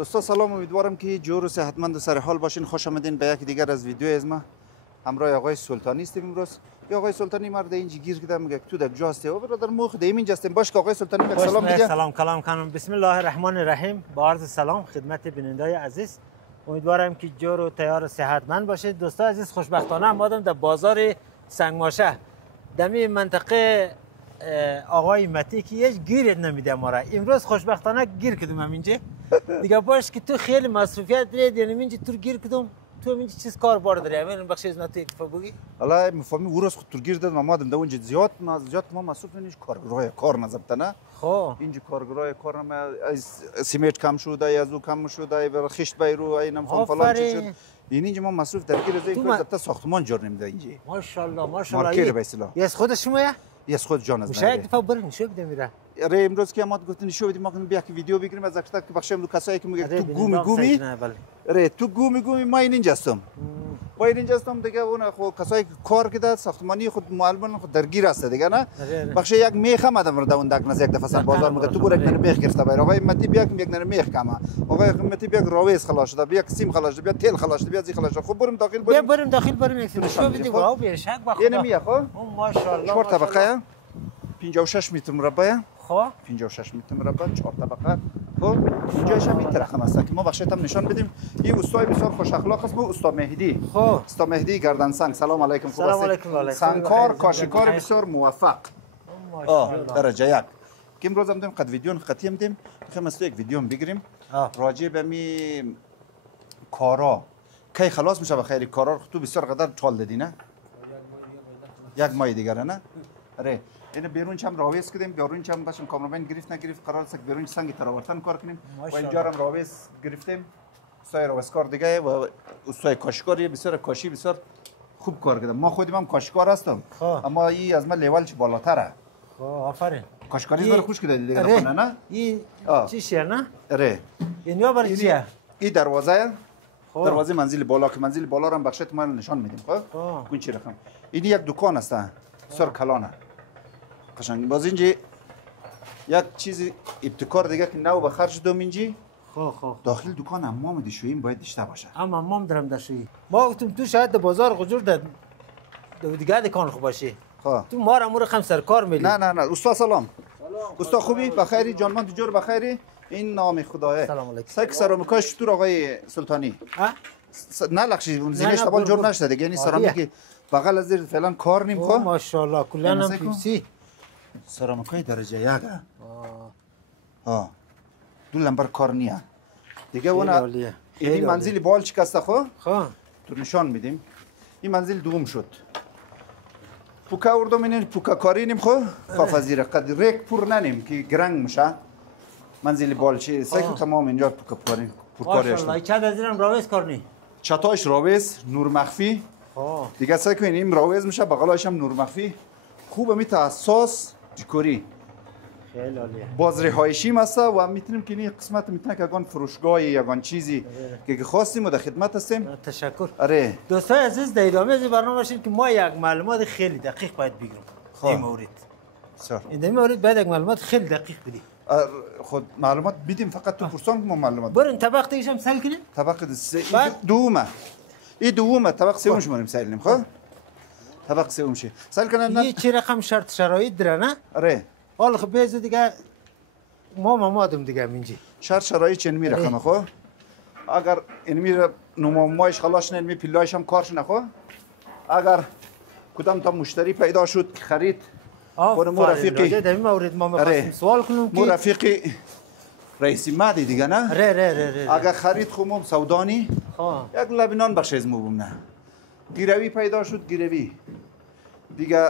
دوستا سلام، امیدوارم که جور و صحتمند و سر حال باشین. خوش آمدین به یک دیگر از ویدیو از ما. همراه آقای سلطانی هستیم امروز. یا آقای سلطانی مرد اینجا گیر کردم میگه تو دک جاسته و برادر موخ دیم اینجا هستیم. باش که آقای سلطانی یک سلام میگه. سلام کلام کنم. بسم الله الرحمن الرحیم. با عرض سلام خدمت بینندگان عزیز. امیدوارم که جور و تیار و صحتمند باشید. دوستا عزیز، خوشبختانه آمدم در بازار سنگماشه دمی منطقه آقای متی که هیچ گیرت نمیده ما را. امروز خوشبختانه گیر کردم همینجا. دیگه باش که تو خیلی مصروفیت داری، یعنی اینجا تو گیر کردم. تو همینجا چیز کار بار داری؟ همین بخش از ناتو اکتفا بگی. حالا میفهمی ورس خود تو گیر دادم آمدم در اونجا زیاد ما مصروف نیست کار نزبطه نه. خب اینجا کارگرای کار ما سیمت کم شده، از او کم شده، بر خشت بیرو اینم فلان چی شد. اینجا ما مصروف درگیر از این کار زبطه ساختمان جور نمیده اینجا. ماشاءالله ماشاءالله. مارکت به اصطلاح. یه خود شما یا؟ یه خود جان از میشه یک دفعه بریم نشو بدیم میره. اره امروز که ما گفتن نشو بدیم ما کنیم بیا که ویدیو بگیریم از اکتا که بخشم دو کسایی که میگه تو گومی اره تو گومی ما اینجا هستم. با اینجا هستم دیگه اون خو کسایی که کار کرده ساختمانی خود معلمان خود درگیر است دیگه نه. بخش یک میخ هم آدم رو اون دکناز یک دفعه سر بازار میگه تو برو یک میخ گرفته بایر. آقای متی بیا که یک میخ کما. آقای متی بیا راویس خلاص شده، بیا سیم خلاص شده، بیا تیل خلاص شده، بیا زی خلاص شده. خب بریم داخل بریم. بریم داخل بریم یک نشو بدیم واو بیرشک بخدا. اینه میه خو. ماشاءالله. 4 طبقه 56 متر مربع. خب 56 متر مربع 4 طبقه. خب اینجاش هم این رقم است که ما بخشت هم نشان بدیم. این استاد بسیار خوش اخلاق است، استاد مهدی. خب استاد مهدی گردن سنگ. سلام علیکم. سلام علیکم. سنگکار کاشیکار بسیار موفق. درجه یک. که امروز هم دیم قد ویدیو خطی هم دیم. میخوایم از تو یک ویدیو بگیریم راجع به می کارا کی خلاص میشه بخیر. کارا تو بسیار قدر طول دادی نه؟ یک ماه دیگه نه؟ آره اینه بیرون چم راویس کردیم، بیرون چم باشیم کامرامن گرفت نگرفت قرار است بیرون سنگ تراورتن کار کنیم و اینجا هم راویس گرفتیم. استاد راویسکار دیگه و استاد کاشیکاری بسیار کاشی بسیار خوب کار کردم. ما خودم هم کاشیکار هستم اما این از من لیول چه بالاتره. خب آفرین. کاشیکاری رو خوش کرده دیگه نه؟ این چی شیر نه؟ آره اینو برای چیه؟ این دروازه دروازه منزل بالا که منزل بالا رو هم بخشت ما نشان میدیم. خب این چی رقم؟ این یک دکان است بسیار کلانه قشنگ. باز اینجا یک چیز ابتکار دیگه که نو به خرج دوم اینجا. خب داخل دکان حمام دشوییم باید داشته باشه. اما حمام درم داشتی. ما گفتم تو شاید بازار غجور ده دیگه دکان خوب باشه. خب تو ما رو خم سرکار میلی. نه استاد سلام. استاد خوبی بخیری جانمان تو جور بخیری. این نام خدایه. سلام علیکم. سگ سرامیکاش تو آقای سلطانی. نه لخشی زینش تبان جور نشده دیگه. یعنی سرامیک بغل از زیر فعلا کار نیم. خب ماشاءالله کلا هم پیپسی سرامیکای درجه یک. دو لمبر کار نیه دیگه. اون این منزل بال شکسته خو تو نشان میدیم. این منزل دوم شد. پوکا اردم اینه پوکا کاری نیم خو خافزیره قد ریک پور ننیم که گرنگ میشه. منزل بال چی سکو تمام اینجا پوکا کاری پورکاریش. ماشاءالله چند از اینم راویس کارنی. چتاش راویس نور مخفی دیگه سکو این راویس میشه بغلاش هم نور مخفی. خوبه می تاساس دکوری خیلی عالیه. بازرهایشی مسته و میتونیم که این قسمت میتونه که اگان فروشگاه یگان چیزی که خواستیم و در خدمت هستیم. تشکر. آره دوستان عزیز در ادامه از برنامه باشین که ما یک معلومات خیلی دقیق باید بگیریم. این مورد این مورد باید یک معلومات خیلی دقیق بدیم. خود معلومات بدیم فقط تو پرسان ما معلومات بریم طبق دیگه هم سل کنیم. طبق دومه این دومه طبق سوم شماریم سلیم. خب طبق سوم شه سل کنن. این چه رقم شرط شرایط داره نه؟ آره حالا خب بیز دیگه ما آدم دیگه اینجا شرط شرایط چن می رقم. خب اگر این میره نمایش خلاص نه می پلایش هم کارش نخو. اگر کدام تا مشتری پیدا شد خرید و رفیقی در این مورد ما می‌خواستیم سوال کنیم که رفیقی رئیس مادی دیگه نه. اگر خرید خومم سودانی یک لبنان بخش از مو نه. گیروی پیدا شد گیروی دیگه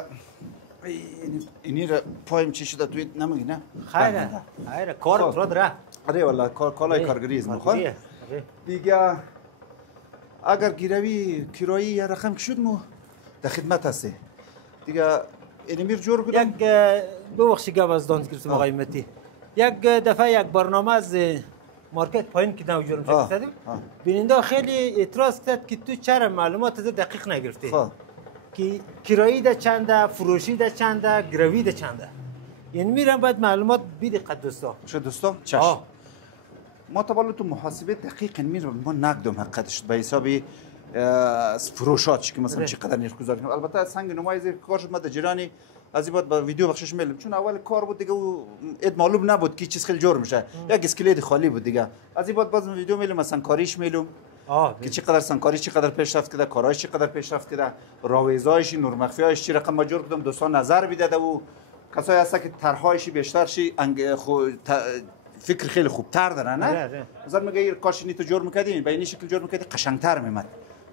اینی را پایم چی شده توی نمیگی نه. خیره کار تو داره. آره والله کالای کارگری است میخواد دیگه. اگر گیروی کرایی یا رقم شد مو در خدمت هستی دیگه. اینی میر جور کردم. یک ببخشید گپ از دانش گرفتم آقای متی. یک دفعه یک برنامه از مارکت پایین که نو جرم شد بیننده خیلی اعتراض کرد که تو چرا معلومات دقیق نگرفتی. که کرایی ده چنده، فروشی ده چنده، گروی ده چنده. یعنی میرم باید معلومات بیدی قد دوستا. چه دوستا؟ چشم. ما تا تو محاسبه دقیق میرم ما نقدم حقیقتش به حساب فروشات که مثلا چقدر نرخ گذاری کنم. البته سنگ نمای زیر کار شد ما در جرانی از این بعد با ویدیو بخشش میلم چون اول کار بود دیگه و معلوم نبود که چیز خیلی جور میشه یک اسکلید خالی بود دیگه از این بعد باز ویدیو میلم مثلا کاریش میلم که چقدر سنکاریش چقدر پیشرفت کرده کارایش چقدر پیشرفت کرده راویزایش نور مخفیایش چی رقم ماجور کردم دوستان نظر میداده و کسایی هست که طرحهایش بیشتر شی فکر خیلی خوبتر دارن نه مثلا میگه کاش اینی تو جور میکردی به این شکل جور میکردی قشنگتر میمد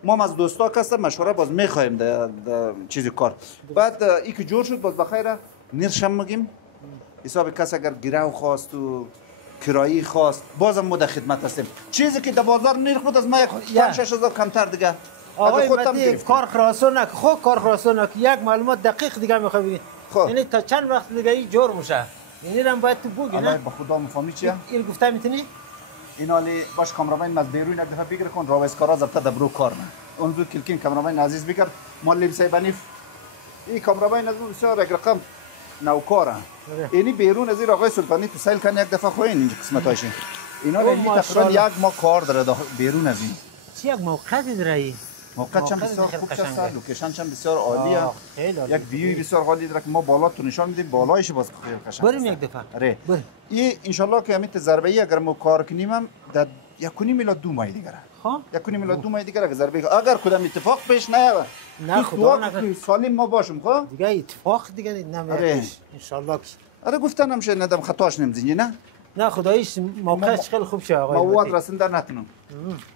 ما از دوستا کسا مشوره باز میخوایم در چیزی کار بعد ای که جور شد باز بخیر نرشم میگیم حساب کس اگر گرو خواست و کرایی خواست بازم ما در خدمت هستیم چیزی که در بازار نرخ بود از ما 5-6 کمتر دیگه آقای مدی کار خلاصون نک خود کار خلاصون نک یک معلومات دقیق دیگه میخوای بگی یعنی تا چند وقت دیگه ای جور میشه یعنی رم باید تو بگی نه با خدا مفهمی چیه این گفته میتونی این حالی باش کامرامین از بیرون یک دفعه بگیر کن راویسکارا زبطه دبرو کار نه اون زود کلکین کامرامین عزیز بگیر مال لبسای بنیف این کامرامین از بسیار یک رقم نوکاره اینی بیرون از این آقای سلطانی تو سیل کن یک دفعه خوین اینجا قسمتاش اینا رو تقریبا یک ماه کار داره بیرون از این چی یک موقعی داره موقع چند بسیار خوب شد لوکیشن چند بسیار عالیه یک ویو بسیار عالی داره که ما بالا تو نشان میدیم بالایش باز خیلی قشنگ بریم یک دفعه آره این ان شاء الله که همین ضربه ای اگر ما کار کنیم هم در 1.5 الی 2 ماه دیگه ها 1.5 الی 2 ماه دیگه اگر ضربه اگر کدام اتفاق پیش نیاد نه خدا نکنه سالم ما باشیم خب دیگه اتفاق دیگه نمیاد ان شاء الله آره گفتن نمیشه ندم خطاش نمیزنی نه نه خداییش موقعش خیلی خوب شه آقای مواد رسنده نتونم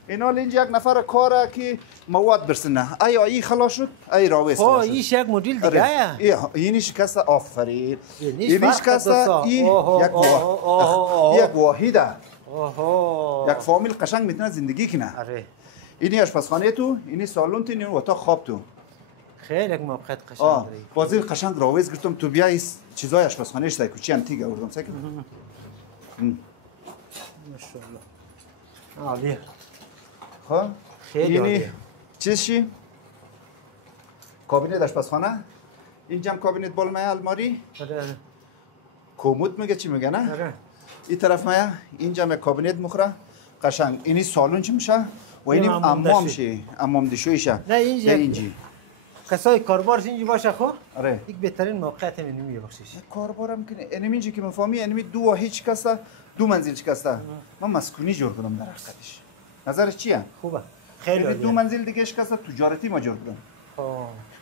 اینا اینجا یک نفر کاره که مواد برسنه آیا این خلاص شد ای راویس خلاص ایش یک مدل دیگه اینش کسا آفرین اینش کسا این یک واحده یک فامیل قشنگ میتونه زندگی کنه اینی آشپزخانه تو اینی سالن تو اینی اتاق خواب تو خیلی یک موقعیت قشنگ داری بازی قشنگ راویس گرفتم تو بیا چیزای آشپزخانه اشتای کوچی انتیگه آوردم ساکن ماشاءالله عالیه ها خیلی عالیه چیزی کابینت آشپزخانه اینجا هم کابینت بالمه الماری کومود میگه چی میگه نه این طرف مایه اینجا هم کابینت مخره قشنگ اینی سالن چی میشه و اینی امام شه امام دشویشه نه اینجا کسای کاربارش اینجا باشه خو آره یک بهترین موقعیت نمیمی بخشش کاربارم کنه اینجا که مفهمی اینمی دو هیچ کسا دو منزل کسا من مسکونی جور کنم در حقیقتش نظرش چیه خوبه خیلی دو منزل دیگه اش کسا تجارتی ما جور کنم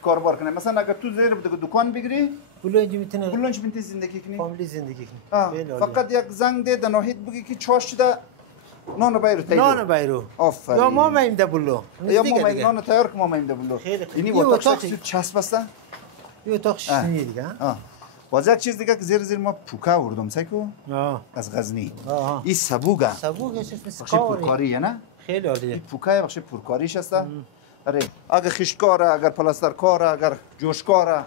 کاربار کنه مثلا اگر تو زیر دکان بگیری بلونج میتونه بلونج بنت زندگی کنی فامیلی زندگی کنی فقط یک زنگ ده ناهید بگی که چاش ده نان بایرو تایید نان بایرو آفرین یا ما مایم ده بلو یا ما مایم نان تیار که ما مایم ده بلو اینی اتاق سود چسب است این اتاق شنی دیگه باز یک چیز دیگه که زیر ما پوکا آوردم سایکو از غزنی این سبوگه چیز پرکاری نه خیلی عالیه این پوکا بخش پرکاریش است آره اگر خشکاره اگر پلاستر کاره اگر جوشکاره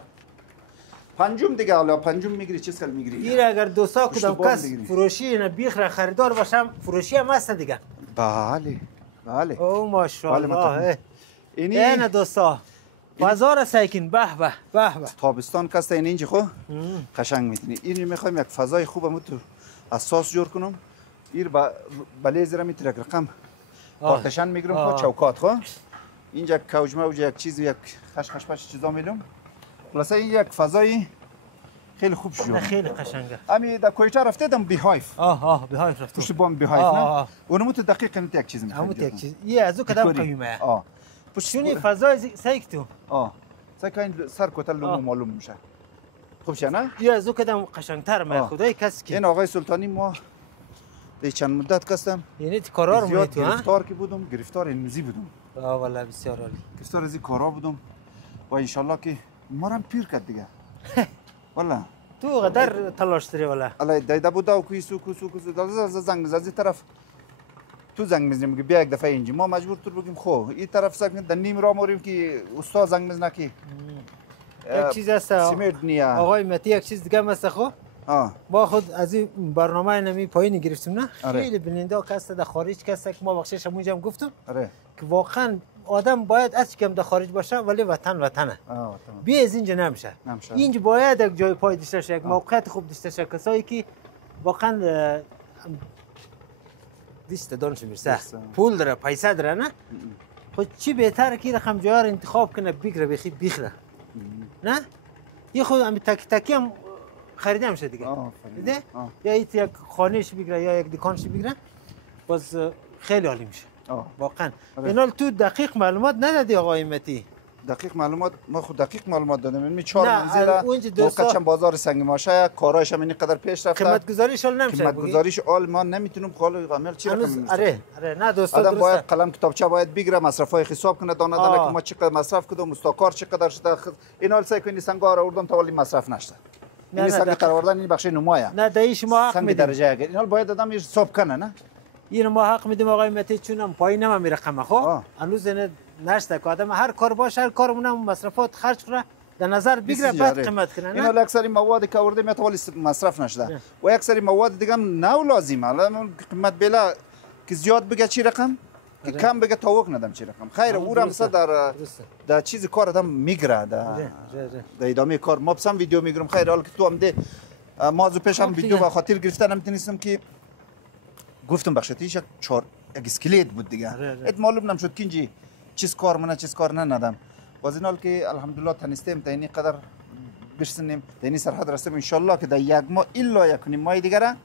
پنجم دیگه حالا پنجم میگیری چه سال میگیری این اگر دوستا کدام کس فروشی اینا بیخره خریدار باشم فروشی هم هست دیگه بله بله او ماشاءالله اینی دوستا بازار سایکین به به به به تابستان کسته این اینجا خو قشنگ میتونی اینو میخوایم یک فضای خوبم تو اساس جور کنم این بله زرا میتونه رقم پارتشن میگیرم خو چوکات خو اینجا کوج موج یک چیز یک خش پش چیزا میلم خلاصه این یک فضای خیلی خوب شد خیلی قشنگه امی در کویتا رفتم بیهایف بیهایف رفتم پشت بام بیهایف نه اونم تو دقیق انت یک چیز میخوام یک چیز یه ازو کدام قیمه پشتونی فضای سایکتو سایکین سر کوتل لومو معلوم میشه خوب شه نه یه ازو کدام قشنگتر ما خدای کس که این آقای سلطانی ما به چند مدت کستم یعنی کارا رو میتو گرفتار کی بودم گرفتار انوزی بودم والله بسیار عالی گرفتار از کارا بودم و ان شاء الله که ما هم پیر کرد دیگه والله تو قدر تلاش داری والله الله دایدا بودا و کویسو زنگ از طرف تو زنگ میزنیم که بیا یک دفعه اینجا ما مجبور تو بگیم خو این طرف ساکن در نیم راه موریم که استاد زنگ میزنه که یک چیز هست سیمرد نیا آقای متی یک چیز دیگه است خو با خود از این برنامه نمی پایین گرفتیم نه خیلی بیننده کسته در خارج کسته که ما بخشش همونجا هم گفتم که واقعا آدم باید از کم در خارج باشه ولی وطنه بی از اینجا نمیشه اینجا باید یک جای پای داشته شه یک موقعیت خوب داشته شه کسایی که واقعا 200 دانش میرسه پول داره پیسه داره نه خود چی بهتره که رقم جوار انتخاب کنه بگیره بخره نه یه خود هم تکی تکی هم خریده میشه دیگه دیده یا یک خانهش بگیره یا یک دکانش بگیره باز خیلی عالی میشه واقعا اینال تو دقیق معلومات ندادی آقای متی دقیق معلومات ما خود دقیق معلومات دادم این 4 منزله موقع بازار سنگ ماشه کارایش هم اینقدر پیش رفته قیمت گذاریش حال نمیشه قیمت گذاریش حال ما نمیتونیم خال عمل چی رقم آره نه دوستا آدم باید قلم کتابچه باید بگیره مصرفای حساب کنه دانه دانه که ما چقدر مصرف کردم مستاکار چقدر شده این حال سعی کنید سنگ آوردم تا ولی مصرف نشده این سنگ قرارداد این بخش نمایه نه دایی شما حق میدید درجه اگر این حال باید آدم حساب کنه نه این ما حق میدیم آقای متی چونم پایین نمیره رقم خو هنوز نشته که آدم هر کار باشه هر کارمون مصرفات خرج کنه در نظر بگیره بعد قیمت کنه این حال اکثر مواد که آورده میتوالی مصرف نشده و اکثر مواد دیگه هم نو لازمه حالا قیمت بلا که زیاد بگه چی رقم که کم بگه تاوک ندم چی رقم خیر او هم در چیز کار آدم میگره در ادامه کار ما بسم ویدیو میگیرم خیر حال که تو هم ده ما از پیش هم ویدیو و خاطر گرفتن نمیتونستم که گفتم بخشتیش یک اسکلت بود دیگه ات معلوم نمیشد که اینجی چیز کار منه چیز کار ندم باز این حال که الحمدلله تنستیم تا اینی قدر برسنیم تا اینی سرحد رسیم ان شاء الله که در یک ماه الا یک ماه دیگه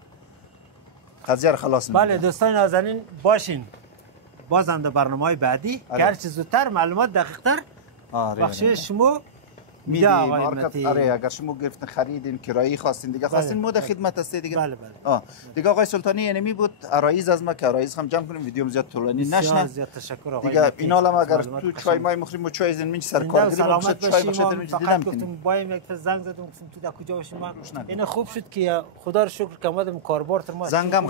قضیه رو خلاص نمیشه بله دوستان نازنین باشین باز هم در برنامه‌های بعدی که هر چیز زودتر معلومات دقیق‌تر بخشش شما میدیم آره اگر شما گرفتن خریدین کرایی خواستین دیگه خواستین مود خدمت است دیگه بله بله دیگه آقای سلطانی یعنی بود عرایض از ما که عرایض هم جمع کنیم ویدیو زیاد طولانی نشه زیاد تشکر آقای دیگه اینا هم اگر تو چای مای مخریم و چای زن من سر کار سلامت باشیم فقط گفتم بایم یک زنگ زدم گفتم تو در کجا باشیم این خوب شد که خدا رو شکر که اومدم کاربار تر ما زنگم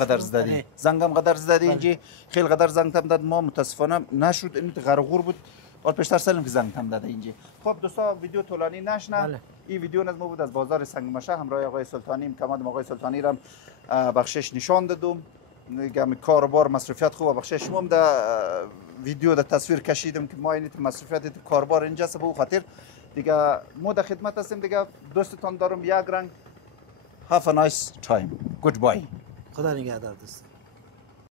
قدر زدی اینجا خیلی قدر زنگ تم داد ما متاسفانه نشد این غرغور بود اور پیشتر سلام که زنگ تم داده اینجا خب دوستا ویدیو طولانی نشنه این ویدیو از ما بود از بازار سنگ ماشه همراه آقای سلطانی کمادم آقای سلطانی را بخشش نشان دادم میگم کاربار مصرفیت خوب بخشش شما هم در ویدیو در تصویر کشیدم که ما این مصرفیت کاربار اینجا به خاطر دیگه ما در خدمت هستیم دیگه دوستتان دارم یک رنگ have a nice time goodbye خدا نگهدار دوست